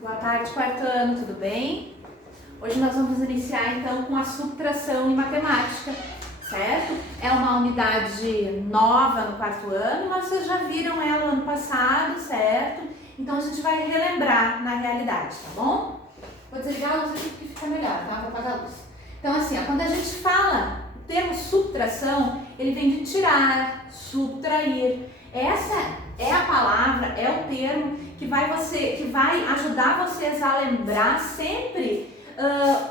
Boa tarde, quarto ano, tudo bem? Hoje nós vamos iniciar então com a subtração em matemática, certo? É uma unidade nova no quarto ano, mas vocês já viram ela ano passado, certo? Então a gente vai relembrar na realidade, tá bom? Vou desligar a luz aqui porque fica melhor, tá? Vou apagar a luz. Então assim, ó, quando a gente fala o termo subtração, ele vem de tirar, subtrair. Essa é a palavra, é o termo que vai ajudar vocês a lembrar sempre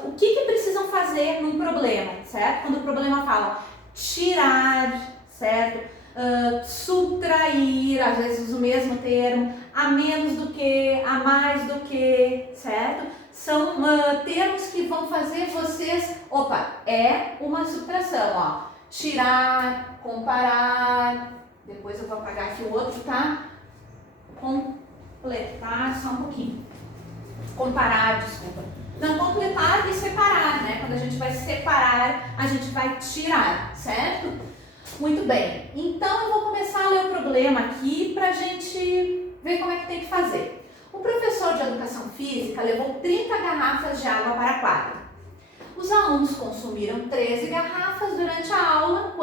o que precisam fazer num problema, certo? Quando o problema fala tirar, certo? Subtrair, às vezes o mesmo termo, a menos do que, a mais do que, certo? São termos que vão fazer vocês, é uma subtração, ó. Tirar, comparar, depois eu vou apagar aqui o outro, tá? Completar, só um pouquinho. Comparar, desculpa. Não, completar e separar, né? Quando a gente vai separar, a gente vai tirar, certo? Muito bem. Então, eu vou começar a ler o problema aqui pra gente ver como é que tem que fazer. O professor de educação física levou 30 garrafas de água para a quadra. Os alunos consumiram 13 garrafas durante a aula.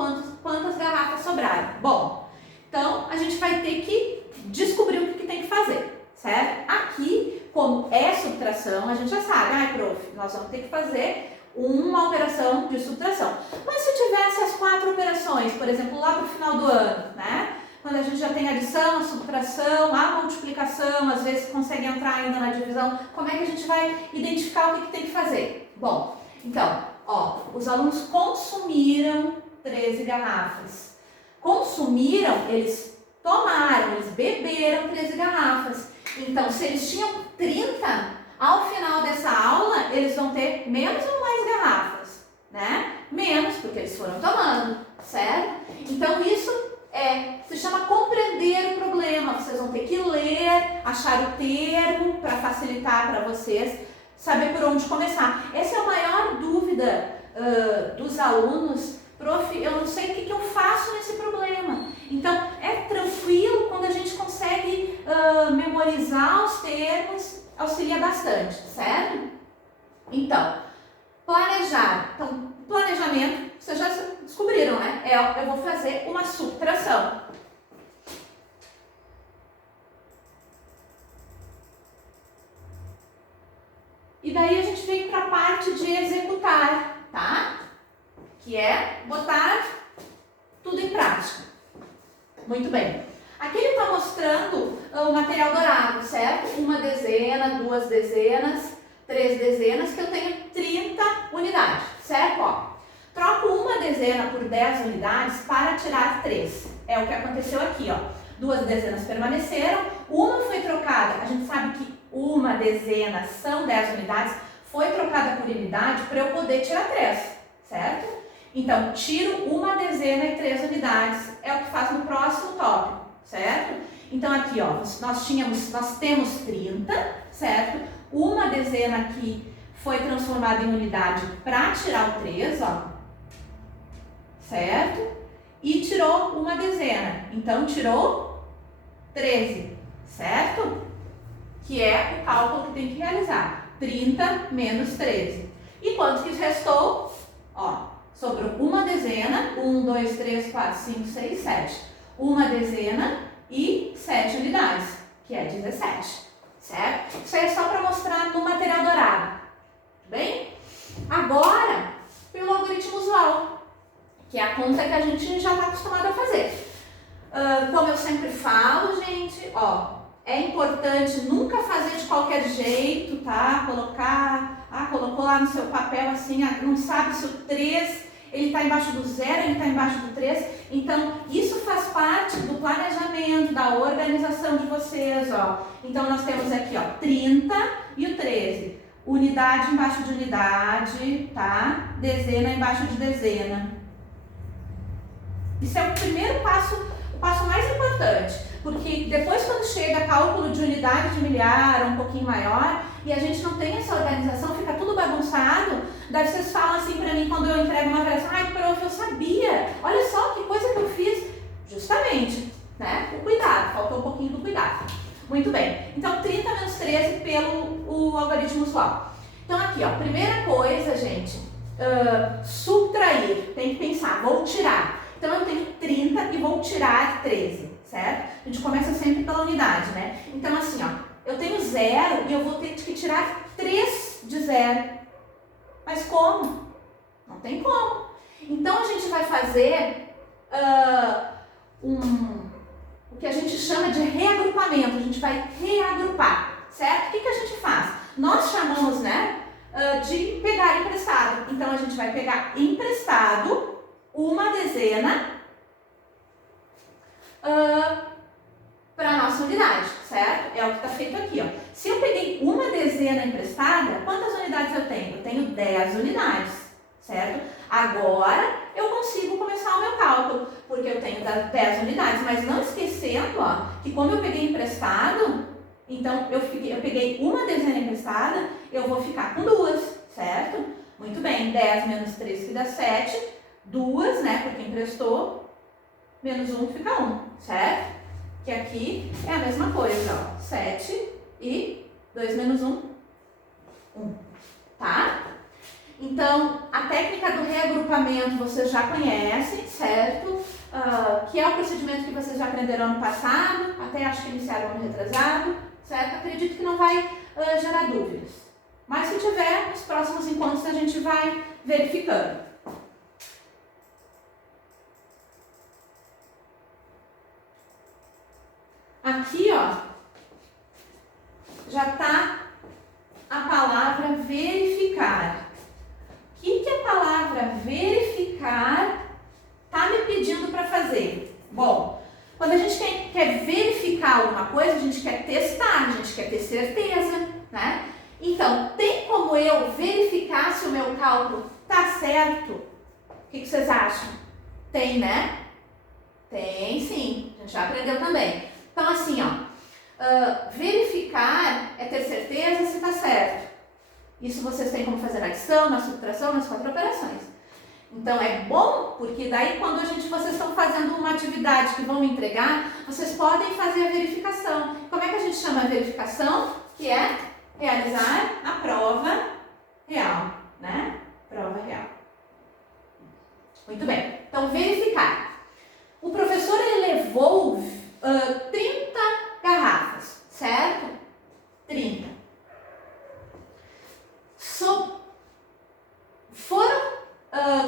Quantas garrafas sobraram? Bom, então a gente vai ter que descobrir o que tem que fazer, certo? Aqui, como é subtração, a gente já sabe, prof, nós vamos ter que fazer uma operação de subtração. Mas se tivesse as 4 operações, por exemplo, lá para o final do ano, né? Quando a gente já tem a adição, a subtração, a multiplicação, às vezes consegue entrar ainda na divisão, como é que a gente vai identificar o que tem que fazer? Bom, então, os alunos consumiram 13 garrafas. Consumiram, eles tomaram, eles beberam 13 garrafas. Então, se eles tinham 30, ao final dessa aula, eles vão ter menos ou mais garrafas, né? Menos, porque eles foram tomando, certo? Então, isso se chama compreender o problema. Vocês vão ter que ler, achar o termo para facilitar para vocês, saber por onde começar. Essa é a maior dúvida dos alunos. Prof, eu não sei o que eu faço nesse problema. Então, é tranquilo quando a gente consegue memorizar os termos, auxilia bastante, certo? Então, planejar. Então, planejamento, vocês já descobriram, né? Eu vou fazer uma subtração. E daí a gente vem para a parte de executar, tá? Que é botar tudo em prática. Muito bem. Aqui ele está mostrando o material dourado, certo? Uma dezena, 2 dezenas, 3 dezenas, que eu tenho 30 unidades, certo? Troco uma dezena por 10 unidades para tirar 3. É o que aconteceu aqui, 2 dezenas permaneceram, uma foi trocada. A gente sabe que uma dezena são 10 unidades, foi trocada por unidade para eu poder tirar 3, certo? Então, tiro uma dezena e 3 unidades, é o que faz no próximo tópico, certo? Então, aqui, nós temos 30, certo? Uma dezena aqui foi transformada em unidade para tirar o 3, certo? E tirou uma dezena, então tirou 13, certo? Que é o cálculo que tem que realizar, 30 menos 13. E quanto que restou? Sobrou uma dezena, 1, 2, 3, 4, 5, 6, 7. Uma dezena e 7 unidades, que é 17, certo? Isso aí é só para mostrar no material dourado, bem? Agora, pelo algoritmo usual, que é a conta que a gente já está acostumado a fazer. Como eu sempre falo, gente, é importante nunca fazer de qualquer jeito, tá? Colocou lá no seu papel assim, não sabe se o 3 ele está embaixo do 0, ele está embaixo do 3. Então, isso faz parte do planejamento, da organização de vocês, Então, nós temos aqui, 30 e o 13. Unidade embaixo de unidade, tá? Dezena embaixo de dezena. Isso é o primeiro passo, o passo mais importante. Porque depois, quando chega cálculo de unidade de milhar, um pouquinho maior, e a gente não tem essa organização, fica tudo bagunçado, daí vocês falam assim pra mim, quando eu entrego uma avaliação, prof, eu sabia, olha só que coisa que eu fiz. Justamente, né? O cuidado, faltou um pouquinho do cuidado. Muito bem. Então, 30 menos 13 pelo o algarismo usual. Então, aqui, ó, primeira coisa, gente, subtrair. Tem que pensar, vou tirar. Então, eu tenho 30 e vou tirar 13, certo? A gente começa sempre pela unidade, né? Então, assim, ó, eu tenho 0 e eu vou ter que tirar 3 de 0. Mas como? Não tem como. Então, a gente vai fazer o que a gente chama de reagrupamento. A gente vai reagrupar, certo? O que a gente faz? Nós chamamos, né, de pegar emprestado. Então, a gente vai pegar emprestado uma dezena para a nossa unidade, certo? É o que está feito aqui, ó. Se eu peguei uma dezena emprestada, quantas unidades eu tenho? Eu tenho 10 unidades, certo? Agora eu consigo começar o meu cálculo, porque eu tenho 10 unidades, mas não esquecendo, ó, que como eu peguei emprestado, então eu peguei uma dezena emprestada, eu vou ficar com 2, certo? Muito bem, 10 menos 3 que dá 7, 2, né, porque emprestou, menos 1 fica 1, certo? Que aqui é a mesma coisa, ó, 7 e 2 menos 1, 1, tá? Então, a técnica do reagrupamento vocês já conhecem, certo? Que é o procedimento que vocês já aprenderam ano passado, até acho que iniciaram ano retrasado, certo? Acredito que não vai gerar dúvidas. Mas se tiver, nos próximos encontros a gente vai verificando. Aqui, ó, já está a palavra verificar. O que a palavra verificar está me pedindo para fazer? Bom, quando a gente quer verificar alguma coisa, a gente quer testar, a gente quer ter certeza, né? Então, tem como eu verificar se o meu cálculo está certo? O que vocês acham? Tem, né? Tem sim, a gente já aprendeu também. Então, assim, ó, verificar é ter certeza se está certo. Isso vocês têm como fazer na adição, na subtração, nas 4 operações. Então, é bom, porque daí quando vocês estão fazendo uma atividade que vão entregar, vocês podem fazer a verificação. Como é que a gente chama a verificação? Que é realizar a prova real, né? Prova real. Muito bem. Então, verificar. O professor, ele levou 30 garrafas, certo? 30. Foram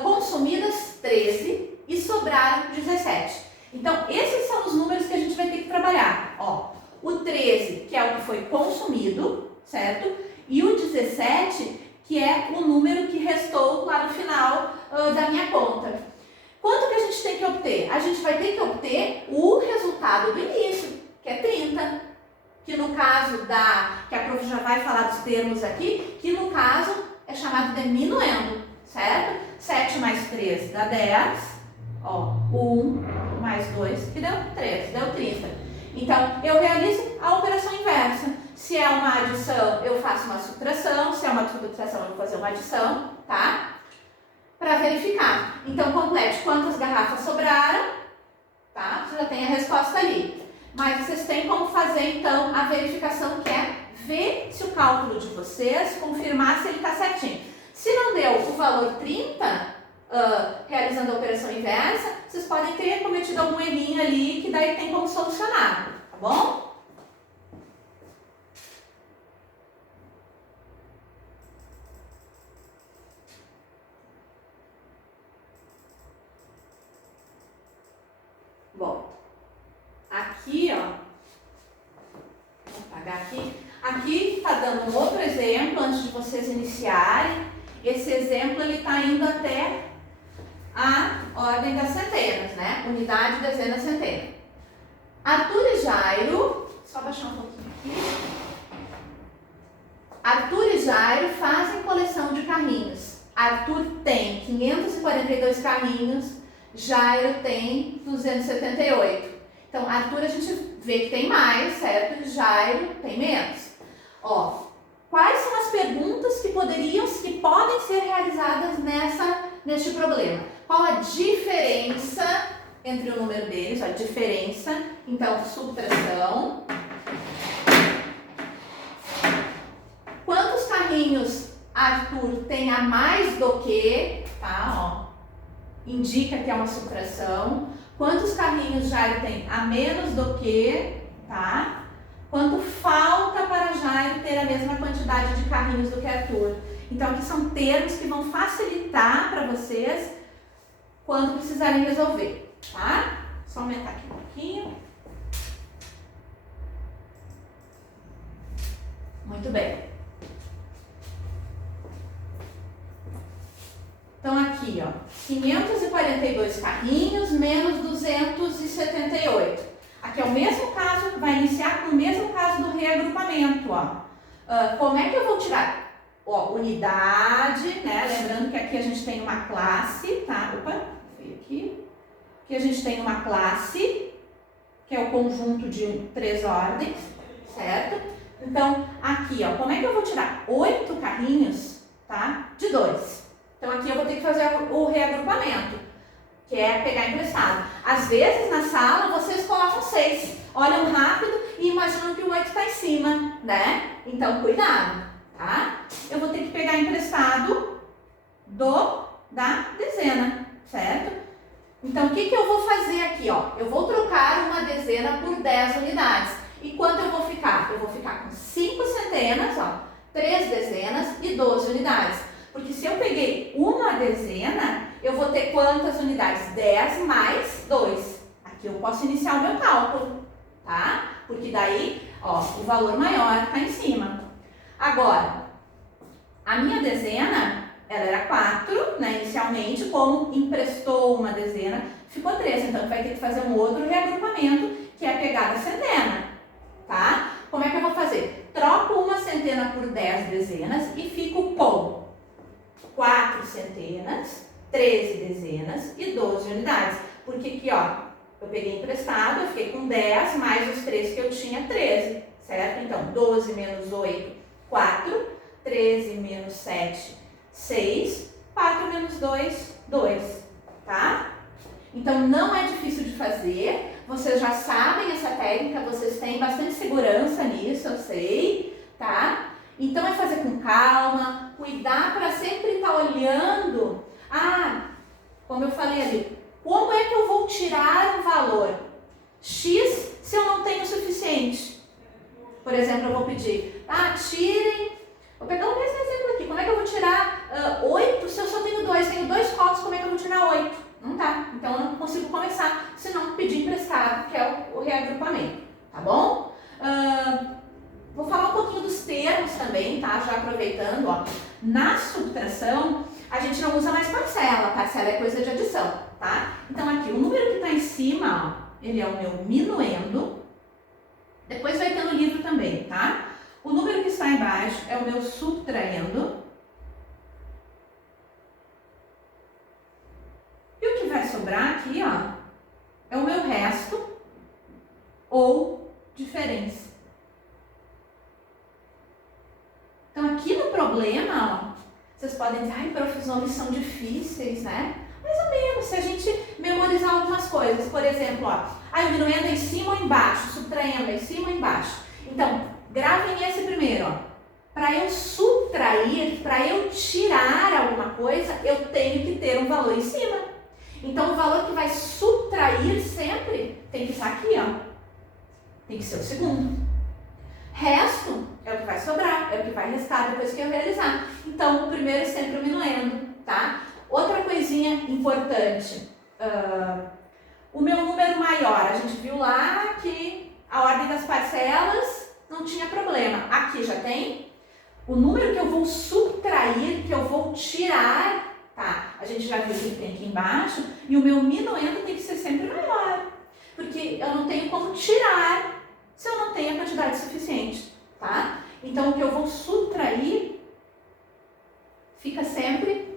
consumidas 13 e sobraram 17. Então, esses são os números que a gente vai ter que trabalhar. Ó, o 13, que é o que foi consumido, certo? E o 17, que é o número que restou lá no final da minha conta. Quanto que a gente tem que obter? A gente vai ter que obter o resultado do início, que é 30. Que no caso que a prof já vai falar dos termos aqui, que no caso é chamado de minuendo, certo? 7 mais 3 dá 10, ó, 1 mais 2, que deu 3, deu 30. Então, eu realizo a operação inversa. Se é uma adição, eu faço uma subtração, se é uma subtração, eu vou fazer uma adição, tá? Para verificar. Então, complete quantas garrafas sobraram, tá? Você já tem a resposta ali. Mas vocês têm como fazer, então, a verificação, que é ver se o cálculo de vocês, confirmar se ele está certinho. Se não deu o valor 30, realizando a operação inversa, vocês podem ter cometido algum errinho ali, que daí tem como solucionar, tá bom? Bom, aqui, ó, vou apagar aqui. Aqui está dando um outro exemplo antes de vocês iniciarem. Esse exemplo ele está indo até a ordem das centenas, né? Unidade, dezena, centena. Arthur e Jairo, só baixar um pouquinho aqui. Arthur e Jairo fazem coleção de carrinhos. Arthur tem 542 carrinhos, Jairo tem 278. Então, Arthur a gente vê que tem mais, certo? E Jairo tem menos. Ó, quais são as perguntas que podem ser realizadas neste problema? Qual a diferença entre o número deles? A diferença, então, subtração. carrinhos Arthur tem a mais do que, tá, ó, indica que é uma subtração. Quantos carrinhos Jairo tem a menos do que, tá? Quanto falta para Jairo ter a mesma quantidade de carrinhos do que Arthur. Então, aqui são termos que vão facilitar para vocês quando precisarem resolver, tá? Só aumentar aqui um pouquinho. Muito bem. Então, aqui, ó, 542 carrinhos menos 278. Aqui é o mesmo caso, vai iniciar com o mesmo caso do reagrupamento, ó. Como é que eu vou tirar? Ó, unidade, né? Lembrando que aqui a gente tem uma classe, tá? Opa, veio aqui. Aqui a gente tem uma classe, que é o conjunto de 3 ordens, certo? Então, aqui, ó, como é que eu vou tirar 8 carrinhos, tá? De 2. Então, aqui eu vou ter que fazer o reagrupamento, que é pegar emprestado. Às vezes, na sala, vocês colocam 6, olham rápido e imaginam que o 8 está em cima, né? Então, cuidado, tá? Eu vou ter que pegar emprestado da dezena, certo? Então, o que eu vou fazer aqui, ó? Eu vou trocar uma dezena por 10 unidades. E quanto eu vou ficar? Eu vou ficar com 5 centenas, ó, 3 dezenas e 12 unidades. Porque se eu peguei uma dezena, eu vou ter quantas unidades? 10 mais 2. Aqui eu posso iniciar o meu cálculo, tá? Porque daí, ó, o valor maior está em cima. Agora, a minha dezena, ela era 4, né, inicialmente, como emprestou uma dezena, ficou 3. Então, vai ter que fazer um outro reagrupamento, que é pegar a centena, tá? Como é que eu vou fazer? Troco uma centena por 10 dezenas e fico com 4 centenas, 13 dezenas e 12 unidades. Porque aqui, ó, eu peguei emprestado, eu fiquei com 10, mais os 3 que eu tinha, 13, certo? Então, 12 menos 8, 4, 13 menos 7, 6, 4 menos 2, 2, tá? Então, não é difícil de fazer, vocês já sabem essa técnica, vocês têm bastante segurança nisso, eu sei, tá? Então, é fazer com calma, cuidar para sempre estar olhando. Como eu falei ali, como é que eu vou tirar um valor X se eu não tenho o suficiente? Por exemplo, eu vou pedir, tirem, vou pegar o mesmo exemplo aqui, como é que eu vou tirar 8 se eu só tenho 2? Tenho 2 copos, como é que eu vou tirar 8? Não dá, então eu não consigo começar, se não pedir emprestado, que é o reagrupamento, tá bom? Vou falar um pouquinho dos termos também, tá? Já aproveitando, ó. Na subtração, a gente não usa mais parcela. Parcela é coisa de adição, tá? Então, aqui, o número que está em cima, ó, ele é o meu minuendo. Depois vai ter no livro também, tá? O número que está embaixo é o meu subtraendo. E o que vai sobrar aqui, ó, é o meu resto ou diferença. Então, aqui no problema, ó, vocês podem dizer, prof, os nomes são difíceis, né? Mais ou menos, se a gente memorizar algumas coisas. Por exemplo, ó, o minuendo é em cima ou embaixo, subtraindo é em cima ou embaixo. Então, gravem esse primeiro, ó. Para eu subtrair, para eu tirar alguma coisa, eu tenho que ter um valor em cima. Então, o valor que vai subtrair sempre tem que estar aqui, ó. Tem que ser o segundo. Resto é o que vai sobrar, é o que vai restar depois que eu realizar. Então, o primeiro é sempre o minuendo, tá? Outra coisinha importante, o meu número maior, a gente viu lá que a ordem das parcelas não tinha problema. Aqui já tem. O número que eu vou subtrair, que eu vou tirar, tá? A gente já viu que tem aqui embaixo. E o meu minuendo tem que ser sempre maior, porque eu não tenho como tirar se eu não tenho a quantidade suficiente, tá? Então, o que eu vou subtrair fica sempre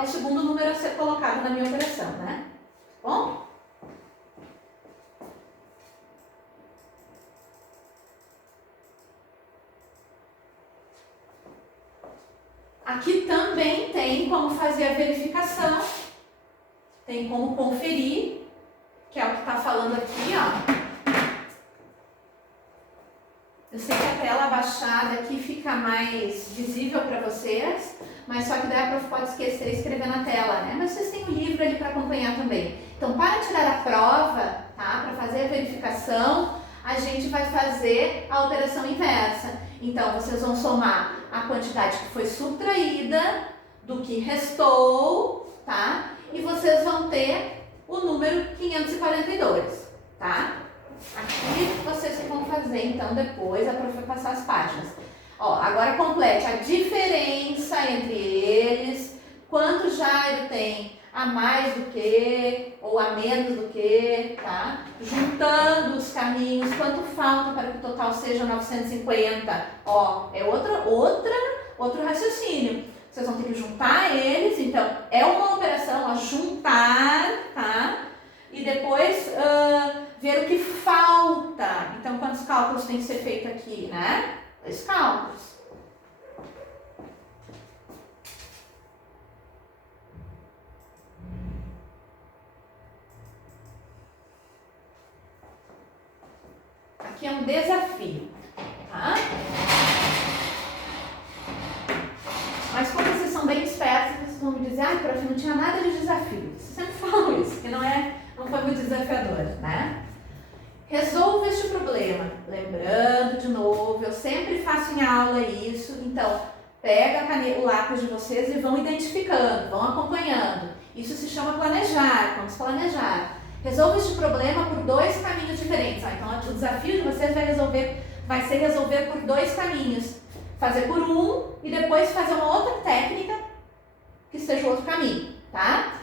o segundo número a ser colocado na minha operação, né? Bom? Aqui também tem como fazer a verificação, tem como conferir, que é o que está falando aqui, ó. Eu sei que a tela abaixada aqui, fica mais visível para vocês, mas só que daí a prof pode esquecer e escrever na tela, né? Mas vocês têm o livro ali para acompanhar também. Então, para tirar a prova, tá? Para fazer a verificação, a gente vai fazer a operação inversa. Então, vocês vão somar a quantidade que foi subtraída do que restou, tá? E vocês vão ter o número 542, tá? Aqui vocês vão fazer, então, depois a prof vai passar as páginas. Ó, agora complete a diferença entre eles, quanto Jairo tem a mais do que ou a menos do que, tá? Juntando os caminhos, quanto falta para que o total seja 950? Ó, é outro raciocínio. Vocês vão ter que juntar eles, então é uma operação, ó, juntar, tá? E depois ver o que falta. Então, quantos cálculos tem que ser feito aqui, né? 2 cálculos. Aqui é um desafio, tá? Mas como vocês são bem espertos, vocês vão me dizer, ai, prof, não tinha nada de desafio. Vocês sempre falam isso, que não foi muito desafiador, né? Resolva este problema. Lembrando, de novo, eu sempre faço em aula isso, então pega a caneta, o lápis de vocês e vão identificando, vão acompanhando. Isso se chama planejar, vamos planejar. Resolva este problema por 2 caminhos diferentes. Então, o desafio de vocês vai ser resolver por 2 caminhos. Fazer por um e depois fazer uma outra técnica que seja o outro caminho, tá?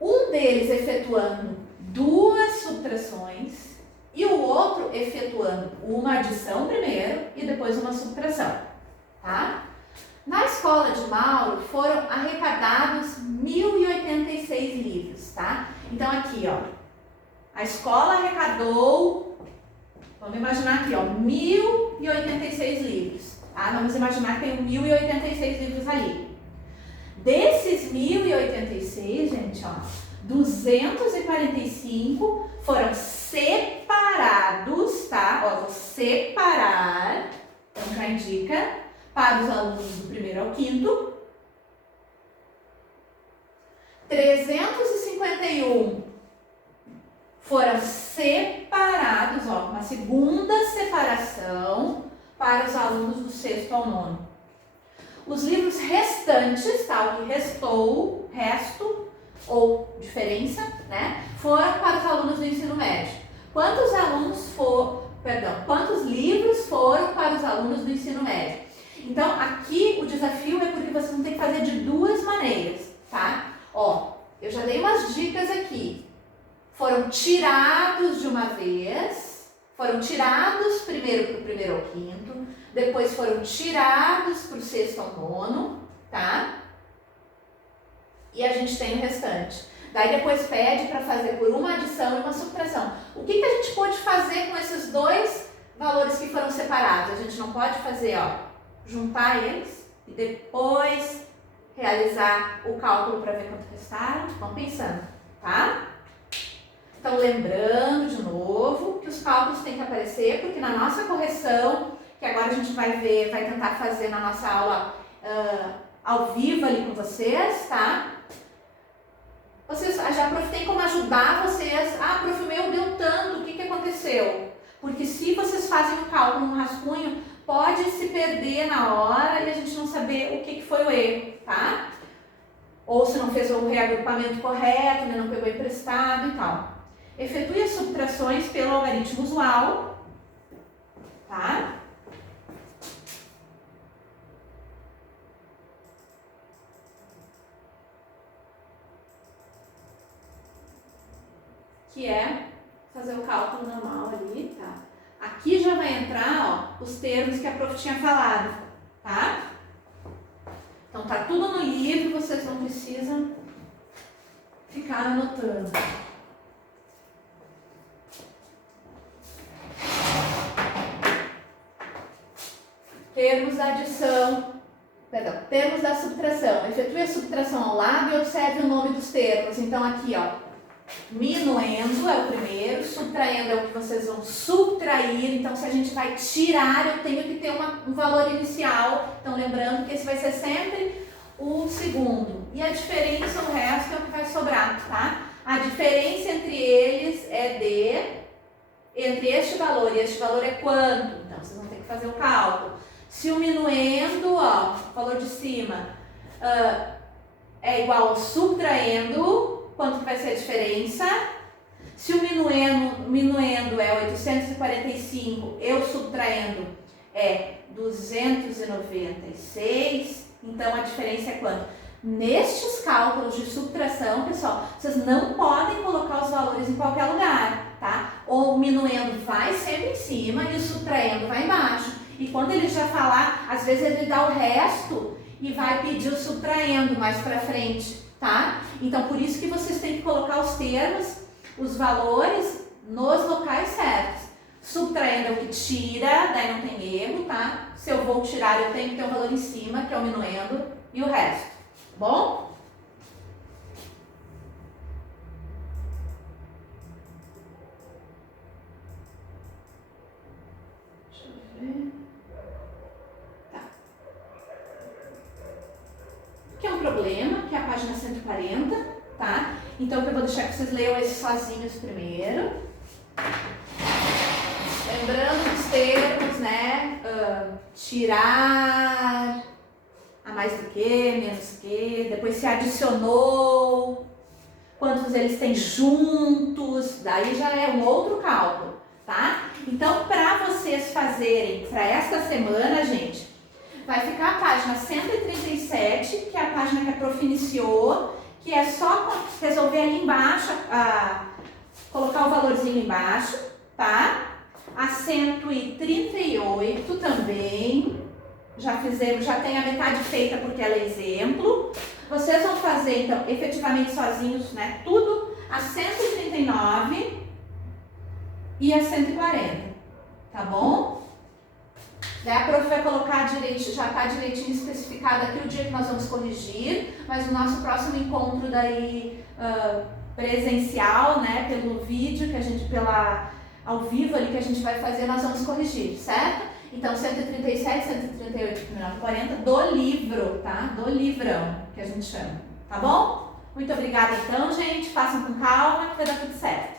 Um deles efetuando 2 subtrações e o outro efetuando uma adição primeiro e depois uma subtração, tá? Na escola de Mauro foram arrecadados 1.086 livros, tá? Então aqui, ó, a escola arrecadou, vamos imaginar aqui, ó, 1.086 livros, tá? Vamos imaginar que tem 1.086 livros ali. Desses 1.086, gente, ó, 245 foram separados, tá? Ó, vou separar, então já indica, para os alunos do 1º ao 5º. 351 foram separados, ó, uma segunda separação para os alunos do 6º ao 9º. Os livros restantes, tá, o que restou, resto ou diferença, né, foram para os alunos do ensino médio. Quantos livros foram para os alunos do ensino médio? Então, aqui o desafio é porque vocês vão ter que fazer de 2 maneiras, tá? Ó, eu já dei umas dicas aqui. Foram tirados de uma vez, foram tirados primeiro para o 1º ao 5º, depois foram tirados para o 6º ao 9º, tá? E a gente tem o restante. Daí depois pede para fazer por uma adição e uma subtração. O que a gente pode fazer com esses 2 valores que foram separados? A gente não pode fazer, ó, juntar eles e depois realizar o cálculo para ver quanto restaram? Vão pensando, tá? Então, lembrando de novo que os cálculos têm que aparecer, porque na nossa correção, que agora a gente vai ver, vai tentar fazer na nossa aula ao vivo ali com vocês, tá? Vocês, a prof tem como ajudar vocês. Ah, prof, meu deu tanto, o que aconteceu? Porque se vocês fazem um cálculo no rascunho, pode se perder na hora e a gente não saber o que foi o erro, tá? Ou se não fez o reagrupamento correto, né, não pegou emprestado e tal. Efetue as subtrações pelo algarismo usual, tá? Que é fazer o cálculo normal ali, tá? Aqui já vai entrar, ó, os termos que a prof tinha falado, tá? Então tá tudo no livro, vocês não precisam ficar anotando. Termos da adição, termos da subtração. Efetue a subtração ao lado e observe o nome dos termos. Então aqui, ó, Minuendo é o primeiro, subtraindo é o que vocês vão subtrair. Então, se a gente vai tirar, eu tenho que ter um valor inicial. Então, lembrando que esse vai ser sempre o segundo. E a diferença, o resto, é o que vai sobrar, tá? A diferença entre eles é entre este valor e este valor é quanto? Então, vocês vão ter que fazer o cálculo. Se o minuendo, ó, o valor de cima, é igual ao subtraindo, quanto que vai ser a diferença? Se o minuendo é 845, eu subtraindo é 296, então a diferença é quanto? Nestes cálculos de subtração, pessoal, vocês não podem colocar os valores em qualquer lugar, tá? O minuendo vai sempre em cima e o subtraindo vai embaixo. E quando ele já falar, às vezes ele dá o resto e vai pedir o subtraindo mais pra frente, tá? Então, por isso que vocês têm que colocar os termos, os valores, nos locais certos. Subtraindo é o que tira, daí não tem erro, tá? Se eu vou tirar, eu tenho que ter um valor em cima, que é o minuendo, e o resto, tá bom? Deixa eu ver. Tá. Aqui é um problema, que é a página 140, tá? Então, eu vou deixar que vocês leiam esses sozinhos primeiro. Lembrando os termos, né? Tirar, a mais do que, menos que, depois se adicionou, quantos eles têm juntos, daí já é um outro cálculo, tá? Então, para vocês fazerem para esta semana, gente, vai ficar a página 137, que é a página que a prof iniciou, que é só resolver ali embaixo, colocar o valorzinho embaixo, tá? A 138 também, já tem a metade feita porque ela é exemplo. Vocês vão fazer, então, efetivamente sozinhos, né, tudo, a 139 e a 140, tá bom? Daí a prof vai colocar direito, já tá direitinho especificado aqui o dia que nós vamos corrigir, mas o nosso próximo encontro daí presencial, né, pelo vídeo, que a gente, ao vivo ali que a gente vai fazer, nós vamos corrigir, certo? Então, 137, 138, 140 do livro, tá? Do livrão, que a gente chama, tá bom? Muito obrigada então, gente. Façam com calma que vai dar tudo certo.